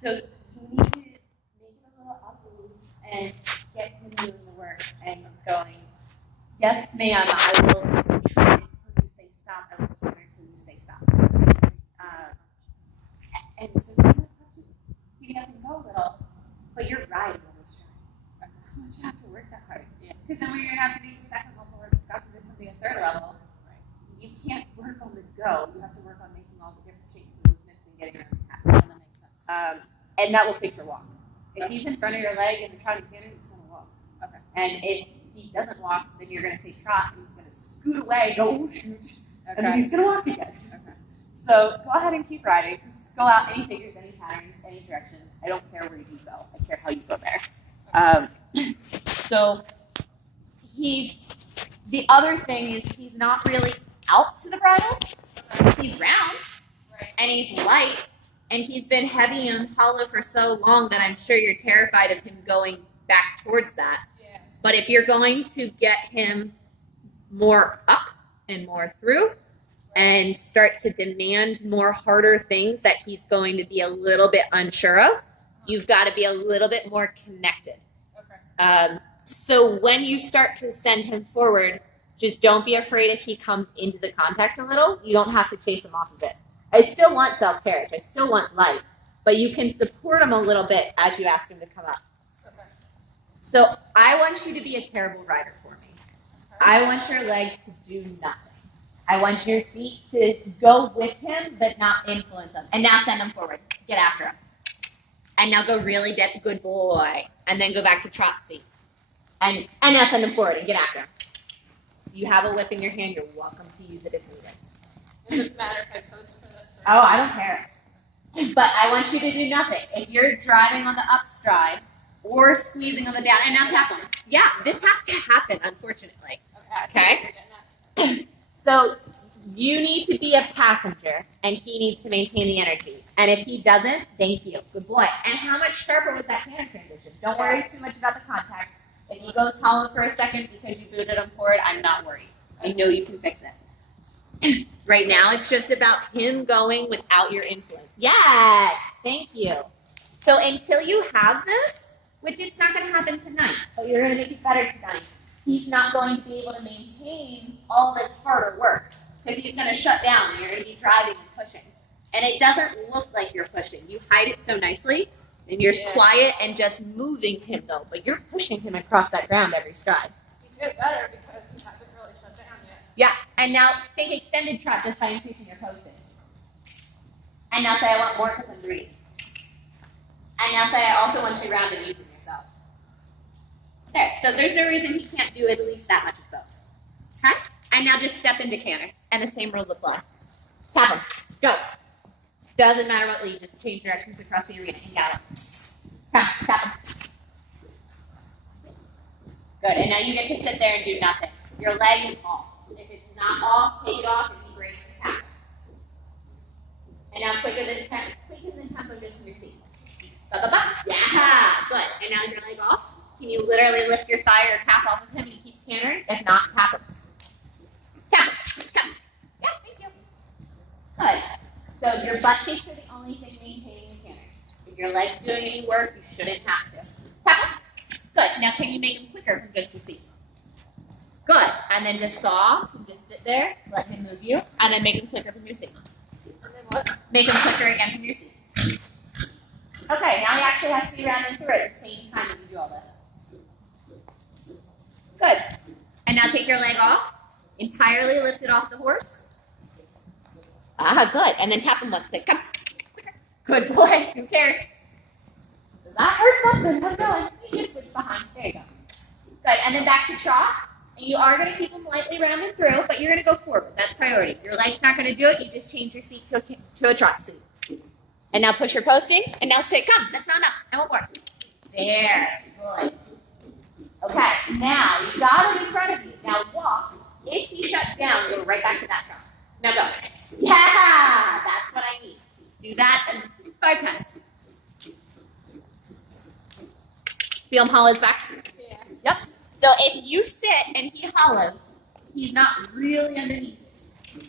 So you need to make it a little up and get him doing the work and going, yes, ma'am, I will try until you say stop. I will counter until you say stop. And so you have to give up and go a little, but you're riding on this train. How much you have to work that hard? Yeah. Because then when you're going to have to do the second level or God forbid something a third level, right, you can't work on the go. You have to work on making all the different shapes and movements and getting around the task. So that makes sense. And that will fix your walk. If he's in front of your leg and the trotting canter, he's going to walk. Okay. And if he doesn't walk, then you're going to say trot, and he's going to scoot away, go, oh, shoot, and then he's going to walk again. Okay. So go ahead and keep riding. Just go out any figures, any patterns, any direction. I don't care where you go. I care how you go there. So the other thing is he's not really out to the bridle. He's round, and he's light, and he's been heavy and hollow for so long that I'm sure you're terrified of him going back towards that. Yeah. But if you're going to get him more up and more through and start to demand more harder things that he's going to be a little bit unsure of, you've got to be a little bit more connected. Okay. So when you start to send him forward, just don't be afraid if he comes into the contact a little. You don't have to chase him off of it. I still want self-carriage. I still want light. But you can support him a little bit as you ask him to come up. Okay. So I want you to be a terrible rider for me. Okay. I want your leg to do nothing. I want your feet to go with him, but not influence him. And now send him forward. Get after him. And now go really good boy. And then go back to trot seat. And now send him forward and get after him. You have a whip in your hand. You're welcome to use it if needed. Does it matter if I post for this? Oh, I don't care. But I want you to do nothing. If you're driving on the up stride or squeezing on the down, and now tap him. Yeah, this has to happen, unfortunately. Okay? So you need to be a passenger, and he needs to maintain the energy. And if he doesn't, thank you. Good boy. And how much sharper was that hand transition? Don't worry too much about the contact. If he goes hollow for a second because you booted him forward, I'm not worried. I know you can fix it. Right now, it's just about him going without your influence. Yes, thank you. So until you have this, which it's not going to happen tonight, but you're going to make it better tonight, he's not going to be able to maintain all this harder work because he's going to shut down and you're going to be driving and pushing. And it doesn't look like you're pushing. You hide it so nicely, and you're quiet and just moving him, though, but you're pushing him across that ground every stride. He's getting better because he hasn't really shut down yet. Yeah, and now think extended trot just by increasing your posting. And now say I want more because I'm breathing. And now say I also want you round and using yourself. There, so there's no reason he can't do at least that much of both. Okay? And now just step into canter, and the same rules apply. Tap him. Go. Doesn't matter what lead, just change directions across the arena and gallop. Tap him. Good, and now you get to sit there and do nothing. Your leg is off. If it's not off, take it off and he breaks, tap. And now quicker than tempo just in your seat. Ba, ba, ba. Yeah, good. And now is your leg off? Can you literally lift your thigh or calf off of him and he keeps cantering? If not, tap him. Tap him. Tap him. Yeah, thank you. Good. So your butt cheeks are the only thing maintaining the canter. If your leg's doing any work, you shouldn't have to. Tap him. Good. Now can you make him quicker from just your seat? Good. And then just soft and just sit there, let him move you, and then make him quicker from your seat. And then what? Make him quicker again from your seat. Okay, now you actually have to be round and through at the same time when you do all this. Good. And now take your leg off, entirely lift it off the horse. Ah, good. And then tap him once. Say, come. Quicker. Good boy. Who cares? Does that hurt nothing? I'm going. You just sit behind. There you go. Good. And then back to trot. And you are going to keep them lightly round and through, but you're going to go forward. That's priority. Your leg's not going to do it. You just change your seat to a trot seat. And now push your posting. And now say, come. That's not enough. I want more. There. Good. Okay. Now, you've got him in front of you. Now walk. If he shuts down, go right back to that trot. Now go. Yeah. That's what I need. Do that 5 times. Feel him hollows back? Yeah. Yep. So if you sit and he hollows, he's not really underneath you.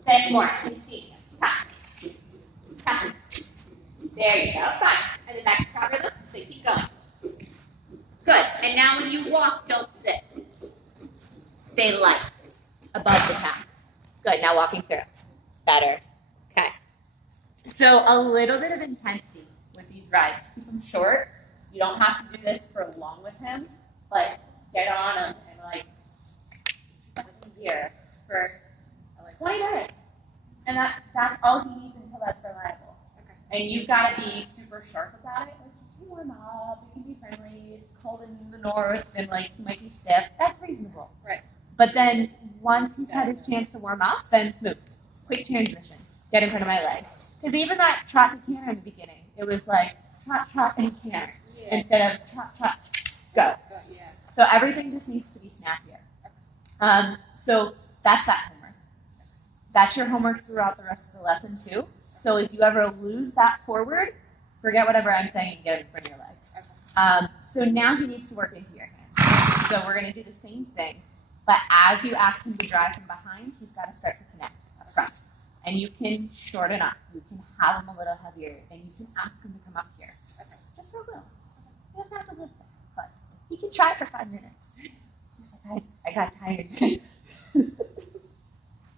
Say more. You see. Tap. Tap. There you go. Fine. And then back to trot rhythm. So keep going. Good. And now when you walk, don't sit. Stay light above the top. Good. Now walking through. Better. Okay. So a little bit of intensity with these rides. Keep them short. You don't have to do this for long with him, but get on him and like put some gear for like 20 minutes. And that's all he needs until that's reliable. Okay. And you've got to be super sharp about it. Like, you can warm up, you can be friendly. It's cold in the north, and like he might be stiff. That's reasonable. Right. But then once he's had his chance to warm up, then move. Quick transition. Get in front of my legs. Because even that trot to canter in the beginning, it was like trot, trot, and canter instead of trot, trot, go. Yeah. So everything just needs to be snappier. So that's that homework. That's your homework throughout the rest of the lesson too. So if you ever lose that forward, forget whatever I'm saying and get it in front of your legs. So now he needs to work into your hands. So we're going to do the same thing, but as you ask him to drive from behind, he's got to start to connect up front. And you can shorten up. You can have him a little heavier, and you can ask him to come up here. Okay. Just for a little. He doesn't have to live there, but he can try it for 5 minutes. He's like, I got tired.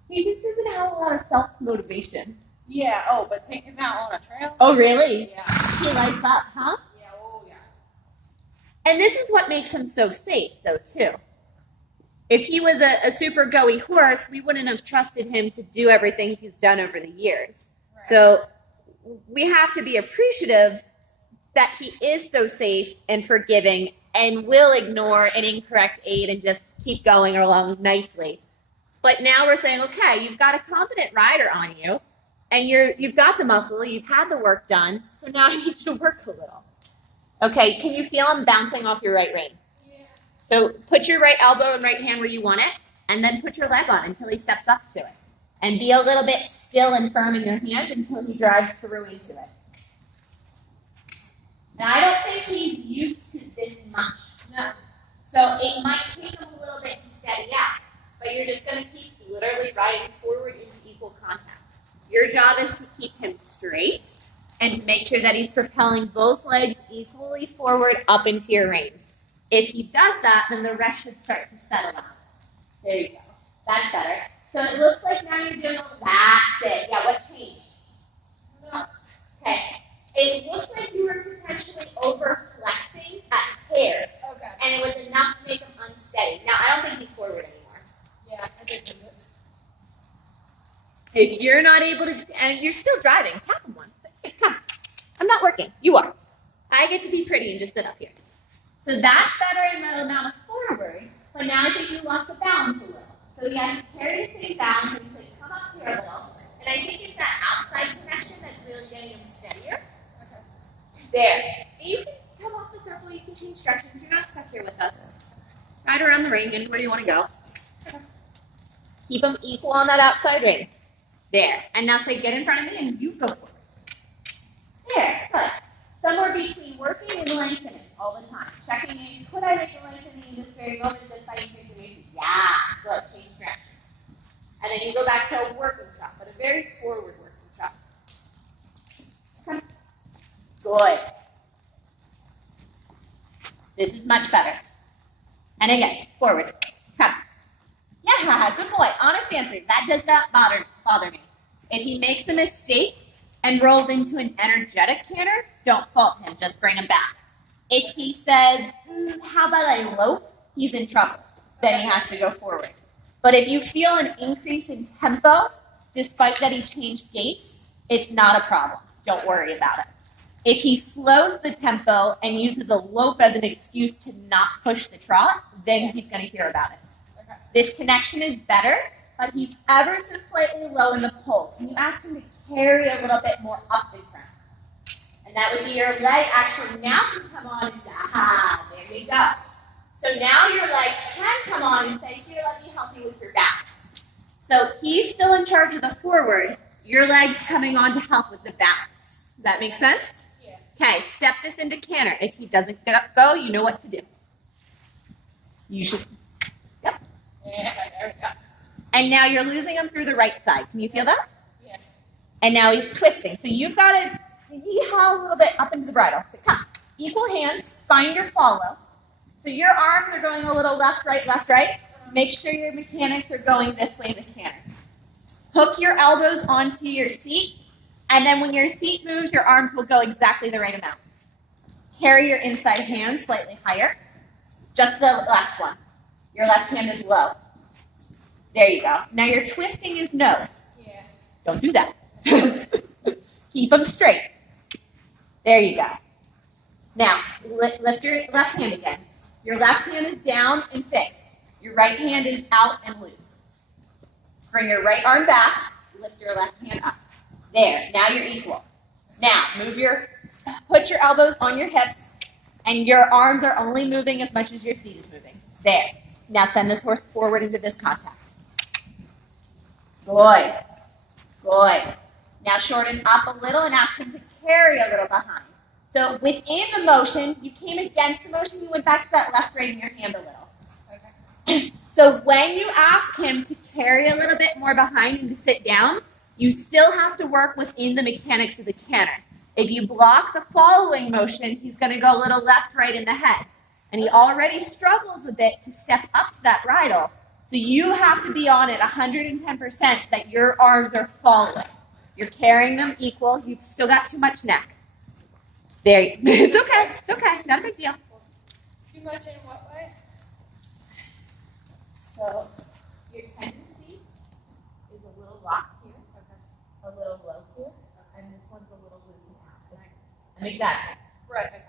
He just doesn't have a lot of self-motivation. Yeah, oh, but taking that on a trail? Oh, really? Yeah. He lights up, huh? Yeah, oh, yeah. And this is what makes him so safe, though, too. If he was a super go-y horse, we wouldn't have trusted him to do everything he's done over the years. Right. So we have to be appreciative that he is so safe and forgiving and will ignore an incorrect aid and just keep going along nicely. But now we're saying, okay, you've got a competent rider on you, and you've got the muscle, you've had the work done, so now I need you to work a little. Okay, can you feel him bouncing off your right rein? Yeah. So put your right elbow and right hand where you want it, and then put your leg on until he steps up to it. And be a little bit still and firm in your hand until he drives through into it. Now, I don't think he's used to this much. No. So it might take him a little bit to steady out, but you're just going to keep literally riding forward into equal contact. Your job is to keep him straight and make sure that he's propelling both legs equally forward up into your reins. If he does that, then the rest should start to settle out. There you go. That's better. So it looks like now you're doing that's it. Yeah, what changed? No. Okay. It looks like you were potentially over-flexing a hair. Okay. And it was enough to make him unsteady. Now, I don't think he's forward anymore. Yeah, I think so. If you're not able to, and you're still driving, tap him once. Hey, come. I'm not working. You are. I get to be pretty and just sit up here. So that's better in the amount of forward, but now I think you lost the balance a little. So he has to carry the same balance and to come up here a little. And I think it's that outside connection that's really getting him steadier. Okay. There. And you can come off the circle, you can change directions. You're not stuck here with us. Ride around the ring, anywhere you want to go. Okay. Keep them equal on that outside ring. There. And now say, get in front of me and you go forward. There. Good. Somewhere between working and lengthening all the time. Checking in, could I make a lengthening in this very moment, this fighting situation? Yeah. Good. Change direction. And then you go back to a working trot, but a very forward working trot. Okay. Good. This is much better. And again, forward. Come. Yeah, good boy. Honest answer. That does not bother me. If he makes a mistake and rolls into an energetic canter, don't fault him. Just bring him back. If he says, how about I lope, he's in trouble. Then he has to go forward. But if you feel an increase in tempo, despite that he changed gaits, it's not a problem. Don't worry about it. If he slows the tempo and uses a lope as an excuse to not push the trot, then he's going to hear about it. Okay. This connection is better, but he's ever so slightly low in the pull. Can you ask him to carry a little bit more up the turn? And that would be your leg actually now can come on and there you go. So now your leg can come on and say, here, let me help you with your back. So he's still in charge of the forward. Your leg's coming on to help with the balance. Does that make sense? Yeah. Okay, step this into canter. If he doesn't get up, go, you know what to do. You should, yep. Yeah, there we go. And now you're losing him through the right side. Can you feel that? Yeah. And now he's twisting. So you've got to yeehaw up into the bridle. So come. Equal hands, find your follow. So your arms are going a little left, right, left, right. Make sure your mechanics are going this way in the canter. Hook your elbows onto your seat, and then when your seat moves, your arms will go exactly the right amount. Carry your inside hand slightly higher. Just the left one. Your left hand is low. There you go. Now you're twisting his nose. Yeah. Don't do that. Keep him straight. There you go. Now, lift your left hand again. Your left hand is down and fixed. Your right hand is out and loose. Bring your right arm back. Lift your left hand up. There. Now you're equal. Now, put your elbows on your hips, and your arms are only moving as much as your seat is moving. There. Now send this horse forward into this contact. Good. Good. Now shorten up a little and ask him to carry a little behind. So within the motion, you came against the motion, you went back to that left, right in your hand a little. Okay. So when you ask him to carry a little bit more behind and to sit down, you still have to work within the mechanics of the canter. If you block the following motion, he's going to go a little left, right in the head. And he already struggles a bit to step up to that bridle. So you have to be on it 110% that your arms are following. You're carrying them equal. You've still got too much neck. There, it's okay. It's okay. Not a big deal. Too much in what way? So your tendency is a little locked here, a little low here, and this one's a little loose and out. And exactly. Right. Okay.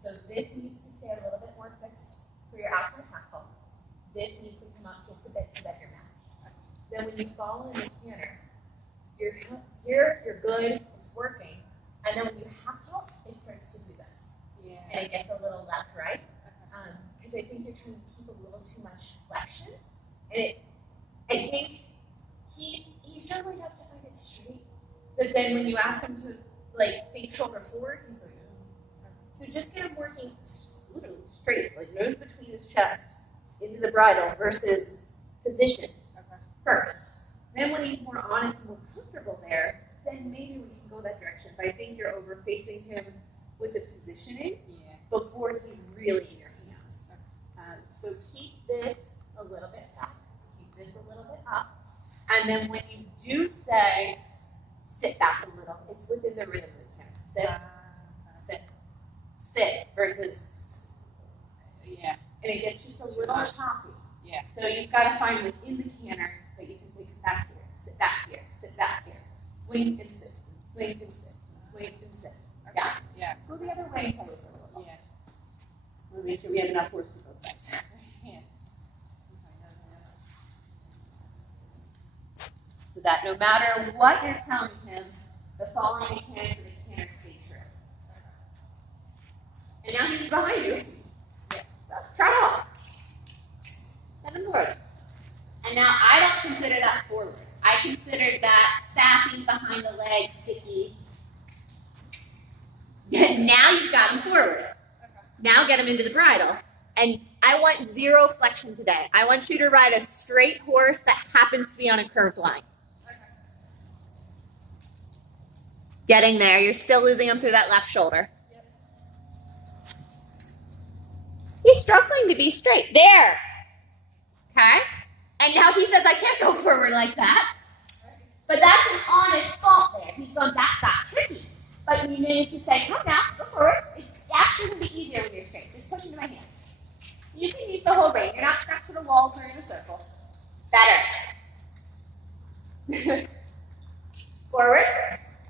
So this needs to stay a little bit more fixed for your outside half pole. This needs to come up just a bit so that you're matched. Then when you follow in the canter, you're here, you're good, it's working. And then when you half pole, it starts to do this. Yeah. And it gets a little left, right? Because I think you're trying to keep a little too much flexion. And I think he's struggling enough to find it straight. But then when you ask him to think shoulder forward, he's like, so just get him working literally straight, like nose between his chest into the bridle versus position first. Then when he's more honest and more comfortable there, then maybe we can go that direction. But I think you're over facing him with the positioning before he's really in your hands. So keep this a little bit back, keep this a little bit up. And then when you do say, sit back a little, it's within the rhythm of the canter. Sit, sit. Sit versus, and it gets just a little choppy. Yeah. So you've got to find within the canter that you can think back here, sit back here, sit back here, swing and sit, swing and sit, swing and sit. Yeah. Yeah. Go the other way and play with it a little. Yeah. We'll make sure we have enough horse to both sides. Yeah. So that no matter what you're telling him, the following mechanics of the canter stay true. And now he's behind you. Yeah. Trot off. Send him forward. And now I don't consider that forward. I consider that sassy, behind the leg, sticky. Now you've got him forward. Okay. Now get him into the bridle. And I want zero flexion today. I want you to ride a straight horse that happens to be on a curved line. Okay. Getting there. You're still losing him through that left shoulder. Yep. He's struggling to be straight. There. Okay? And now he says, I can't go forward like that. But that's an honest fault there. He's going back. Tricky. But you can say, come now, go forward. It actually will be easier when you're straight. Just push into my hand. You can use the whole rein. You're not stuck to the walls or in a circle. Better. Forward.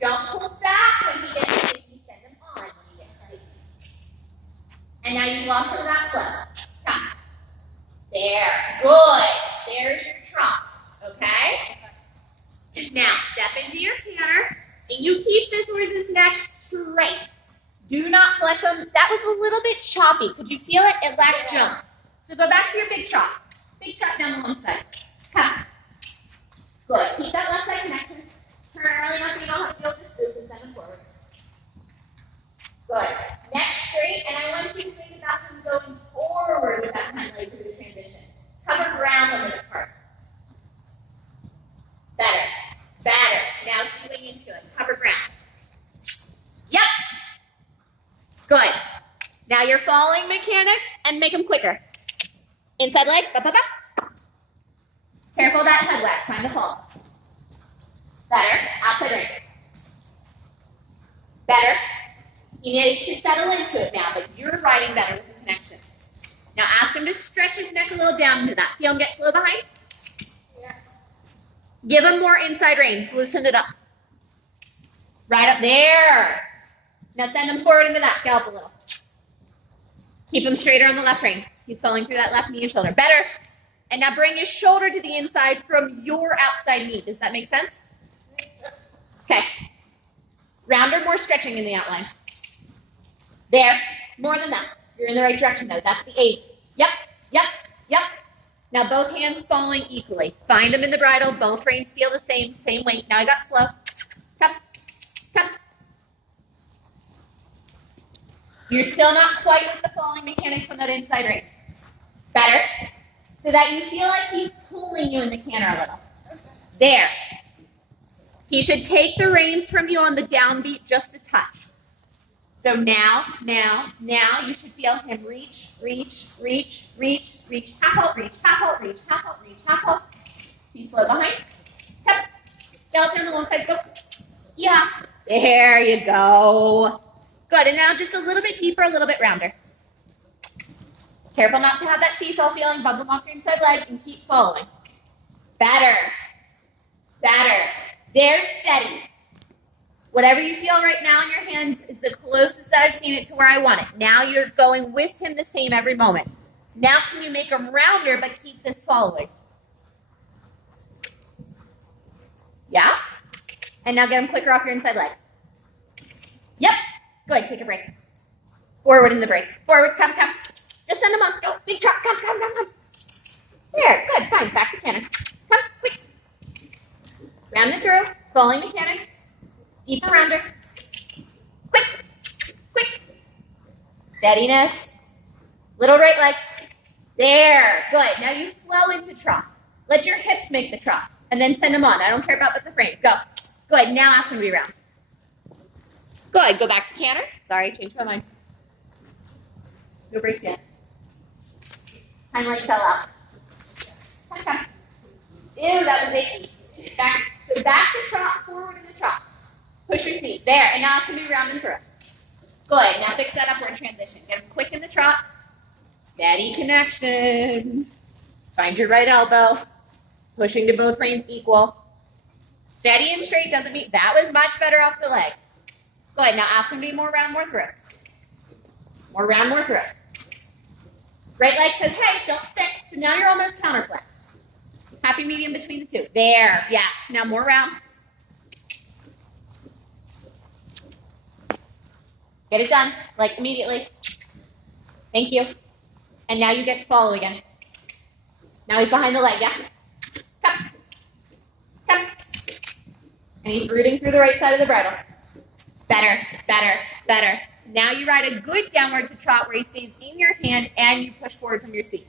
Don't pull back when he gets sticky. Send him on when he gets sticky. And now you lost some of that flow. Come. There. Good. There's your trot. Okay? Now step into your canter. And you keep this horse's neck straight. Do not flex them. That was a little bit choppy. Could you feel it? It lacked jump. So go back to your big trot. Big trot down the long side. Come. Good. Keep that left side connection. Turn early enough so you know how to feel the scoop and send them forward. Good. Neck straight, and I want you to think about him going forward with that hind leg through the transition. Cover ground on the part. Better. Better. Now swing into it. Cover ground. Yep. Now you're following mechanics and make them quicker. Inside leg, ba, ba, ba. Careful that head whack, trying to fall. Better, outside leg. Better. He needs to settle into it now, but you're riding better with the connection. Now ask him to stretch his neck a little down into that. Feel him get slow behind? Yeah. Give him more inside rein. Loosen it up. Right up there. Now send him forward into that. Gallop a little. Keep him straighter on the left rein. He's falling through that left knee and shoulder. Better. And now bring his shoulder to the inside from your outside knee. Does that make sense? Okay. Rounder, more stretching in the outline. There. More than that. You're in the right direction though. That's the 8. Yep. Yep. Yep. Now both hands following equally. Find them in the bridle. Both reins feel the same weight. Now I got slow. Come. Come. You're still not quite with the falling mechanics on that inside rein. Better. So that you feel like he's pulling you in the canter a little. There. He should take the reins from you on the downbeat just a touch. So now, you should feel him reach. Half halt, reach, half halt, reach, half halt, reach, half halt. Be slow behind. Come. Gallop down the long side. Go. Yeah. There you go. Good. And now just a little bit deeper, a little bit rounder. Careful not to have that seesaw feeling. Bump him off your inside leg and keep following. Better. They're steady. Whatever you feel right now in your hands is the closest that I've seen it to where I want it. Now you're going with him the same every moment. Now can you make him rounder but keep this following? Yeah? And now get him quicker off your inside leg. Yep. Go ahead, take a break. Forward in the break. Forward, come. Just send him on. No, big trot, come. There, good, fine. Back to canter. Come, quick. Round it through. Falling mechanics. Deeper rounder. Quick. Steadiness. Little right leg. There, good. Now you flow into trot. Let your hips make the trot. And then send him on. I don't care about the frame. Go. Good, now ask him to be round. Good, go back to canter. Sorry, changed my mind. No breaks yet. Kind of like fell out. Come. Ew, that was icky. Back to trot, forward in the trot. Push your seat. There, and now it's going to be round and through. Good, now fix that upward transition. Get him quick in the trot. Steady connection. Find your right elbow. Pushing to both reins equal. Steady and straight doesn't mean, that was much better off the leg. Good, now ask him to be more round, more through. More round, more through. Right leg says, hey, don't stick. So now you're almost counterflex. Happy medium between the two. There, yes. Now more round. Get it done, like immediately. Thank you. And now you get to follow again. Now he's behind the leg, yeah? Come. And he's rooting through the right side of the bridle. Better. Now you ride a good downward to trot where he stays in your hand and you push forward from your seat.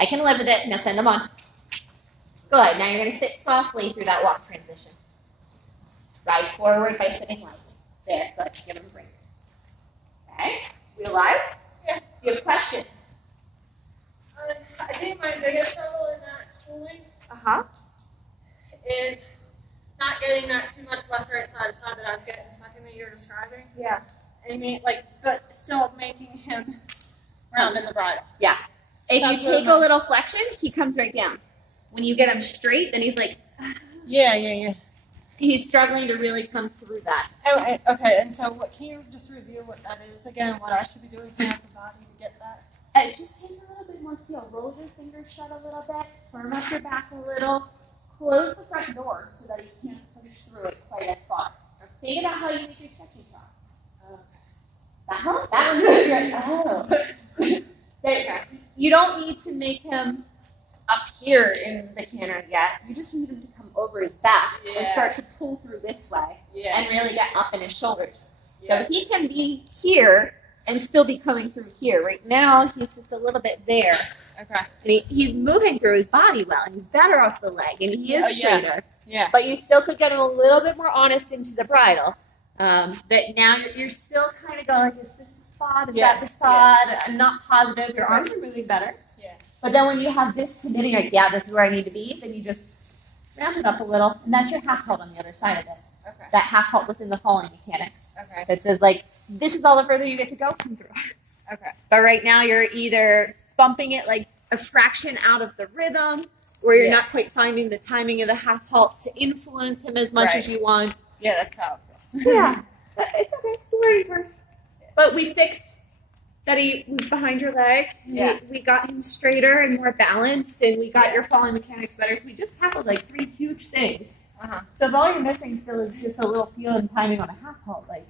I can live with it. Now send him on. Good. Now you're going to sit softly through that walk transition. Ride forward by sitting light. There. Good. Give him a break. Okay. We alive? Yeah. You have questions? I think my biggest struggle in that schooling is not getting that too much left, right, side to side that I was getting second that you're describing. Yeah. But still making him round in the bridle. Yeah. If That's you take a little flexion, he comes right down. When you get him straight, then he's like, Yeah. he's struggling to really come through that. Oh, okay. And so, can you just review what that is again? What I should be doing to my body to get that? Just take a little bit more feel. Roll your fingers shut a little bit. Firm up your back a little. Close the front door so that you can't push through it quite as far. Think about how you make your second shot. That helps. That one goes right. Oh. There you go. You don't need to make him up here in the canter yet. You just need him to come over his back and start to pull through this way and really get up in his shoulders. So he can be here and still be coming through here. Right now, he's just a little bit there. Okay. And he's moving through his body well, and he's better off the leg, and he is straighter. Yeah. But you still could get him a little bit more honest into the bridle. But now you're still kind of going, is this spot? Is Yeah. that the spot? I'm not positive. Your arms are moving better. Yeah. But then when you have this committing, like, yeah, this is where I need to be, then you just round it up a little. And that's your half halt on the other side of it. Okay. That half halt within the falling mechanics. Okay. That says, like, this is all the further you get to go. Come through. Okay. But right now you're either bumping it like a fraction out of the rhythm, or you're not quite finding the timing of the half halt to influence him as much as you want. Yeah, that's how it feels. Yeah, but it's okay. It's a learning curve. But we fixed that he was behind your leg. Yeah. We got him straighter and more balanced, and we got your falling mechanics better. So we just tackled like 3 huge things. Uh-huh. So if all you're missing still is just a little feel and timing on a half halt, like,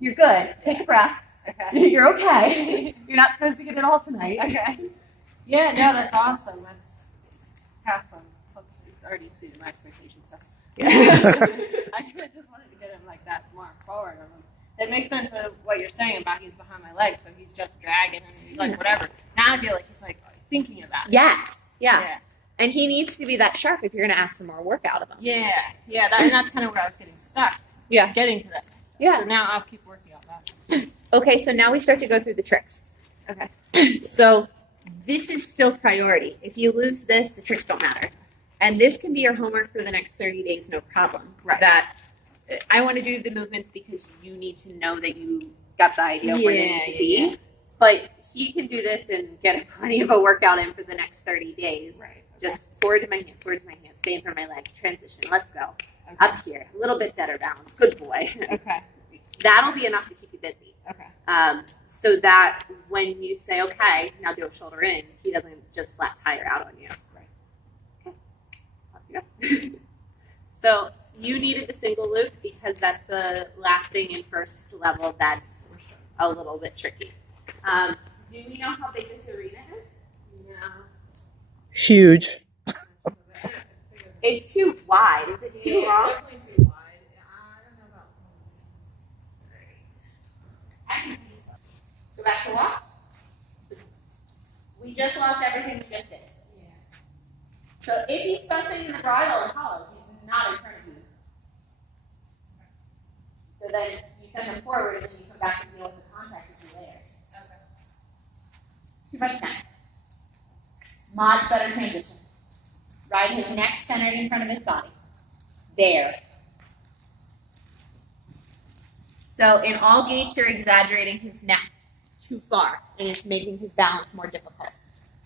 you're good. Take a breath. Okay. You're okay. You're not supposed to get it all tonight. Okay. Yeah, no, that's awesome. That's half fun. Folks already exceeded my expectations. So. Yeah. I just wanted to get him like that more forward. It makes sense of what you're saying about he's behind my leg, so he's just dragging and he's like whatever. Now I feel like he's like thinking about it. Yes. Yeah. Yeah. And he needs to be that sharp if you're going to ask for more work out of him. Yeah. Yeah. And that's kind of where I was getting stuck. Yeah. Getting to that. Yeah. So now I'll keep working on that. Okay, so now we start to go through the tricks. Okay. So this is still priority. If you lose this, the tricks don't matter. And this can be your homework for the next 30 days, no problem. Right. That I want to do the movements because you need to know that you got the idea of where you need to be. Yeah. But he can do this and get plenty of a workout in for the next 30 days. Right. Just forward to my hand, stay in front of my leg, transition, let's go. Okay. Up here, a little bit better balance. Good boy. Okay. That'll be enough to keep you busy. Okay. So that when you say, okay, now do a shoulder in, he doesn't just flat tire out on you. Right. Okay. Off you go. So you needed the single loop because that's the last thing in first level that's a little bit tricky. Do we know how big this arena is? No. Huge. It's too wide. Is it too long? It's definitely too wide. I don't know about. Go back to walk. We just lost everything we just did. Yeah. So if he's fussing in the bridle and hollow, he's not in front of you. So then you send him forward and then you come back and deal with the contact issue later. Okay. 2 by 10. Mod's better transition. Ride his neck centered in front of his body. There. So in all gaits, you're exaggerating his neck too far, and it's making his balance more difficult.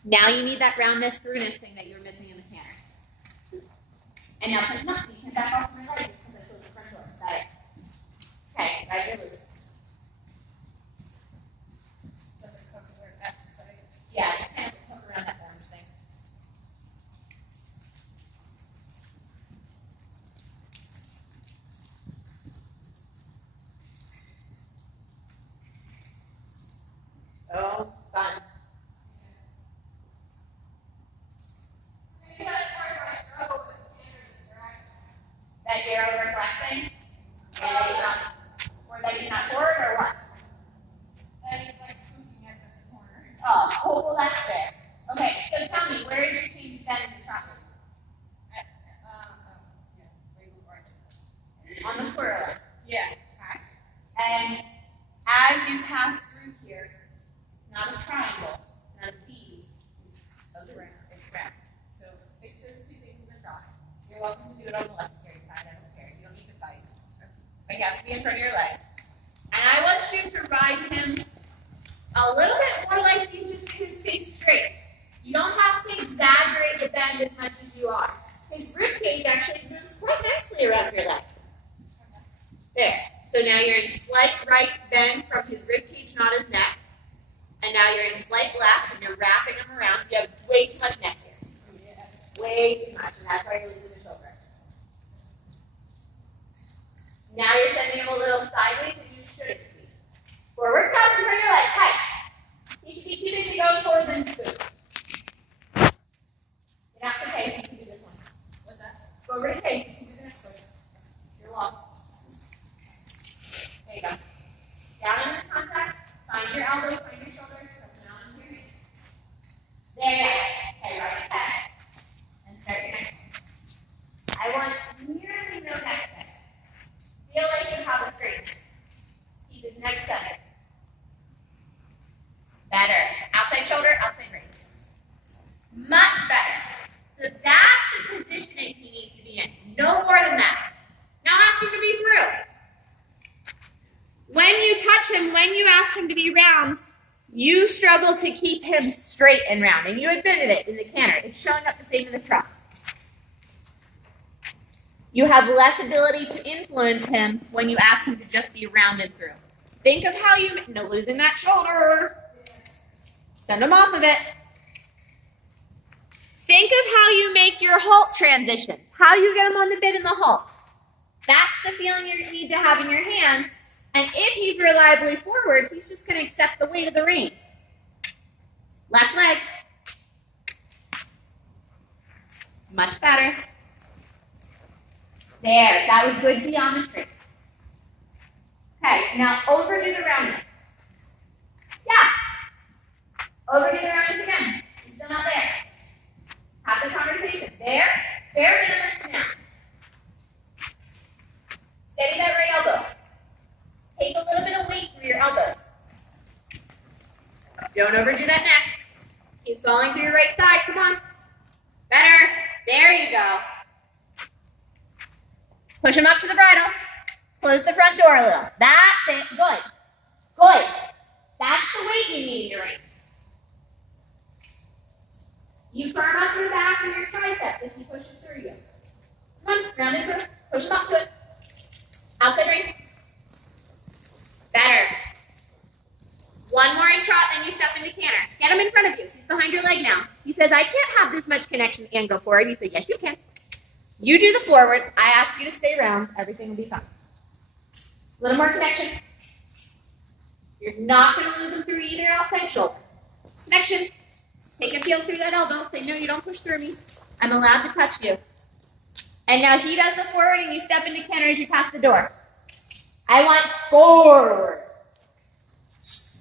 Now you need that roundness, throughness thing that you were missing in the canter. And now turn up, so you can back off my leg just because I closed the front door. Got it. Okay, right here, loop. Does it cover where X, right? Yeah, just kind of hook around that orange thing. Oh, fun. That you're over flexing? And he's not, or that he's not forward, or what? And he's like squeaking at this corner. Oh, well, that's fair. Okay, so tell me, where is your team been in the traffic? Yeah, way before I did this. On the quarter line. Yeah. And as you pass through here, not a triangle, not a V, it's a round. It's round. So fix those 2 things in the drawing. You're welcome to do it on the less scary side. I don't care. You don't need to fight. But yes, be in front of your leg. And I want you to ride him a little bit more like you just can stay straight. You don't have to exaggerate the bend as much as you are. His rib cage actually moves quite nicely around your leg. There. So now you're in slight right bend from his rib cage, not his neck. And now you're in slight left, and you're wrapping him around. So you have way too much neck here. Way too much, and that's why you're losing the shoulder. Now you're sending him a little sideways, and you shouldn't be. Forward cut in front of your leg, tight. He should be too big to go forward than smooth. You're not okay, you can do this one. What's that? Forward face, you can do the next one. You're lost. There you go. Down in the contact, find your elbows, find your shoulders, press down on your hands. There you go. Okay, right back. And start your next one. I want nearly no neck bend. Feel like you have a straight neck. Keep his neck centered. Better. Outside shoulder, outside raise. Much better. So that's the positioning he needs to be in. No more than that. Now ask him to be through. When you touch him, when you ask him to be round, you struggle to keep him straight and round. And you admitted it in the canter. It's showing up the same in the trot. You have less ability to influence him when you ask him to just be round and through. Think of how you, no losing that shoulder. Send him off of it. Think of how you make your halt transition. How you get him on the bit in the halt. That's the feeling you need to have in your hands. And if he's reliably forward, he's just going to accept the weight of the rein. Left leg. Much better. There, that was good geometry. Okay, now overdo the roundness. Yeah. Overdo the roundness again. He's still not there. Have the conversation. There. Bare minimum now. Steady that right elbow. Take a little bit of weight through your elbows. Don't overdo that neck. He's falling through your right side. Come on. Better. There you go. Push him up to the bridle. Close the front door a little. That's it. Good. Good. That's the weight you need in your rein. You firm up your back and your triceps if he pushes through you. Come on. Round and through. Push him up to it. Outside rein. Better. One more in trot, then you step into canter. Get him in front of you. He's behind your leg now. He says, I can't have this much connection and go forward. You say, yes, you can. You do the forward. I ask you to stay round. Everything will be fine. A little more connection. You're not going to lose him through either outside shoulder. Connection. Take a feel through that elbow. Say, no, you don't push through me. I'm allowed to touch you. And now he does the forward, and you step into canter as you pass the door. I want forward.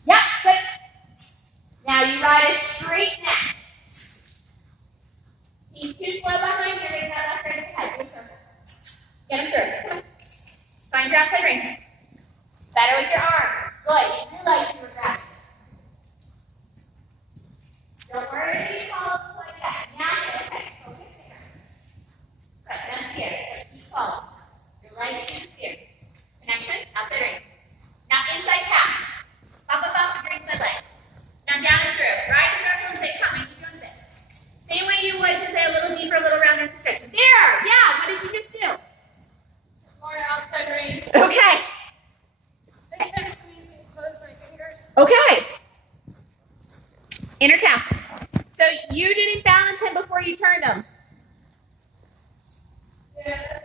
Yep, good. Now you ride a straight neck. He's too slow behind you. He's not left right ahead. Do something. Get him through. Come on. Find your outside ring. Better with your arms. Good. You do like you were grabbing. Don't worry if you follow like that. Now say, okay. Okay. Good. Now steer. Keep following. Your legs do the steer. Connection. Outside ring. Now inside calf. Up, your inside leg. Now down and through. Ride a circle as they come. Keep doing a bit. Same way you would to say a little deeper, a little rounder to stretch. There! Yeah, what did you just do? More outside ring. Okay. This time squeezing close my fingers. Okay. Inner calf. So you didn't balance him before you turned him. Yeah.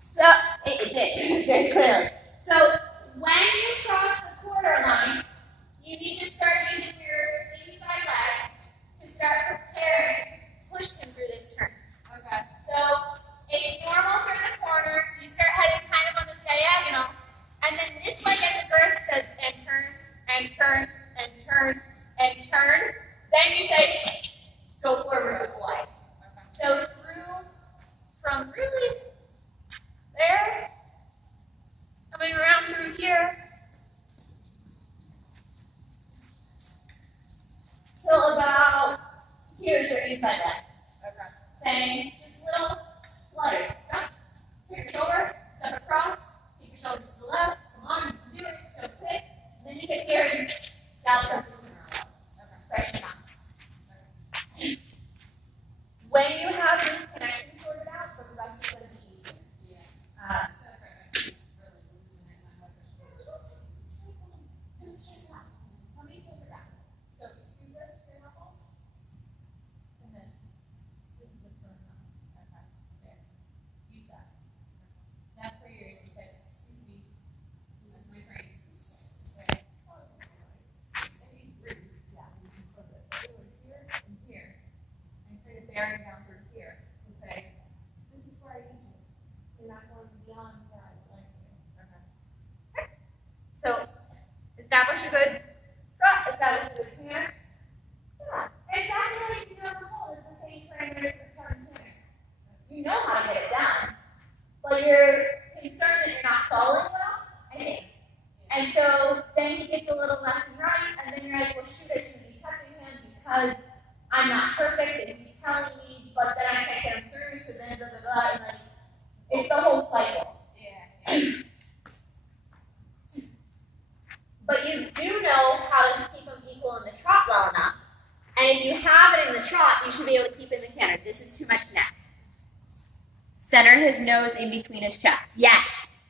So it did, very clearly. So when you cross the quarter line, you need to start using your inside leg to start preparing to push him through this turn. Okay. So it's normal for the corner. You start heading kind of on this diagonal, and then this leg at the girth says and turn and turn and turn and turn. Then you say go forward with wide. Okay. So from really there, coming around through here, till about here's your inside leg. Okay. Saying just little flutters. Take your shoulder, step across, take your shoulders to the left. Come on, you can do it. Go quick. Then you get here and gallop up. Pressure down. When you have this connection sorted out, the rest is going to be easier. Yeah. It's just that. Let me figure it out. So scoop this, for example, and then this is the front one. Okay. There. Use that. That's where you're going to say, excuse me, this is my brain. This way. Yeah, you can put it really here and here, and create a bearing down through here, and say, this is where I need you. You're not going beyond where I would like you. Okay. So, establish a good trot, establish a good canter. Yeah, exactly like you do on the whole. It's the same parameters as the turn center. You know how to get it done, but you're concerned that you're not following well, I think. And so then he gets a little left and right, and then you're like, well, shoot, I shouldn't be touching him because I'm not perfect, and he's telling me, but then I can't get him through, so then blah, blah, blah, and like, it's the whole cycle. Yeah. But you do know how to keep him equal in the trot well enough, and if you have it in the trot, you should be able to keep it in the canter. This is too much neck. Center his nose in between his chest. Yes.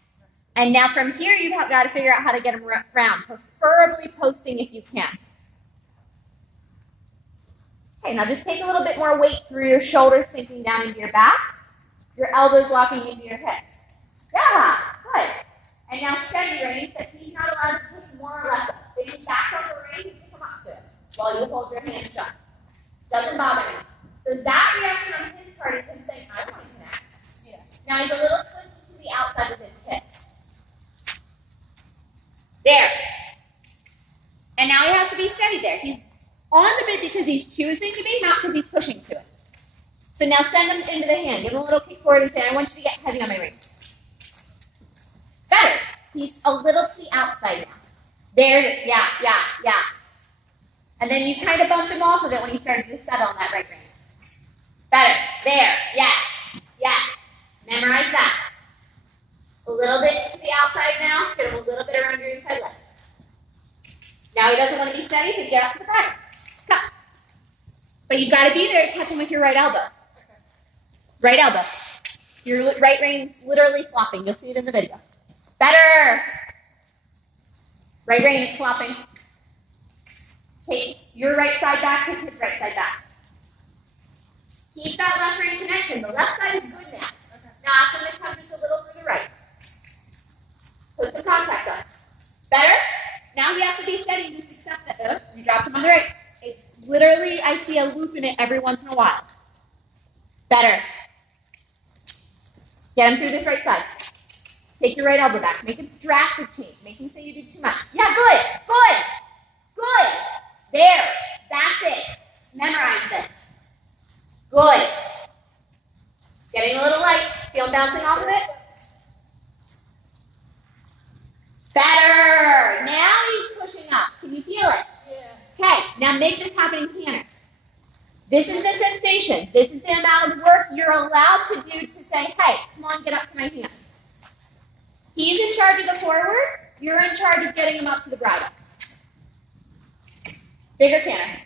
And now from here, you've got to figure out how to get him round, preferably posting if you can. Okay, now just take a little bit more weight through your shoulders, sinking down into your back. Your elbows locking into your hips. Yeah, good. And now steady reins that he's not allowed to push more or less up. If he backs up the rein, you can come up to it while you hold your hand shut. Doesn't bother him. So that reaction on his part is him saying, I want to connect. Yeah. Now he's a little twisted to the outside of his hip. There. And now he has to be steady there. He's on the bit because he's choosing to be, not because he's pushing to it. So now send him into the hand. Give him a little kick forward and say, I want you to get heavy on my reins. Better. He's a little to the outside now. There's, yeah. And then you kind of bumped him off of it when he started to settle on that right rein. Better. There. Yes. Memorize that. A little bit to the outside now. Get him a little bit around your inside leg. Now he doesn't want to be steady, so get up to the bridle. Come. But you've got to be there to catch him with your right elbow. Right elbow. Your right rein's literally flopping. You'll see it in the video. Better. Right rein, it's flopping. Take your right side back, take his right side back. Keep that left rein connection. The left side is good now. Now ask him to come just a little further right. Put some contact on. Better? Now he has to be steady and just accept that. You dropped him on the right. It's literally, I see a loop in it every once in a while. Better. Get him through this right side. Take your right elbow back. Make a drastic change. Make him say you did too much. Yeah, good. There. That's it. Memorize this. Good. Getting a little light. Feel him bouncing off of it? Better. Now he's pushing up. Can you feel it? Yeah. Okay, now make this happen in canter. This is the sensation. This is the amount of work you're allowed to do to say, hey, come on, get up to my hand. He's in charge of the forward. You're in charge of getting him up to the bridle. Bigger canter.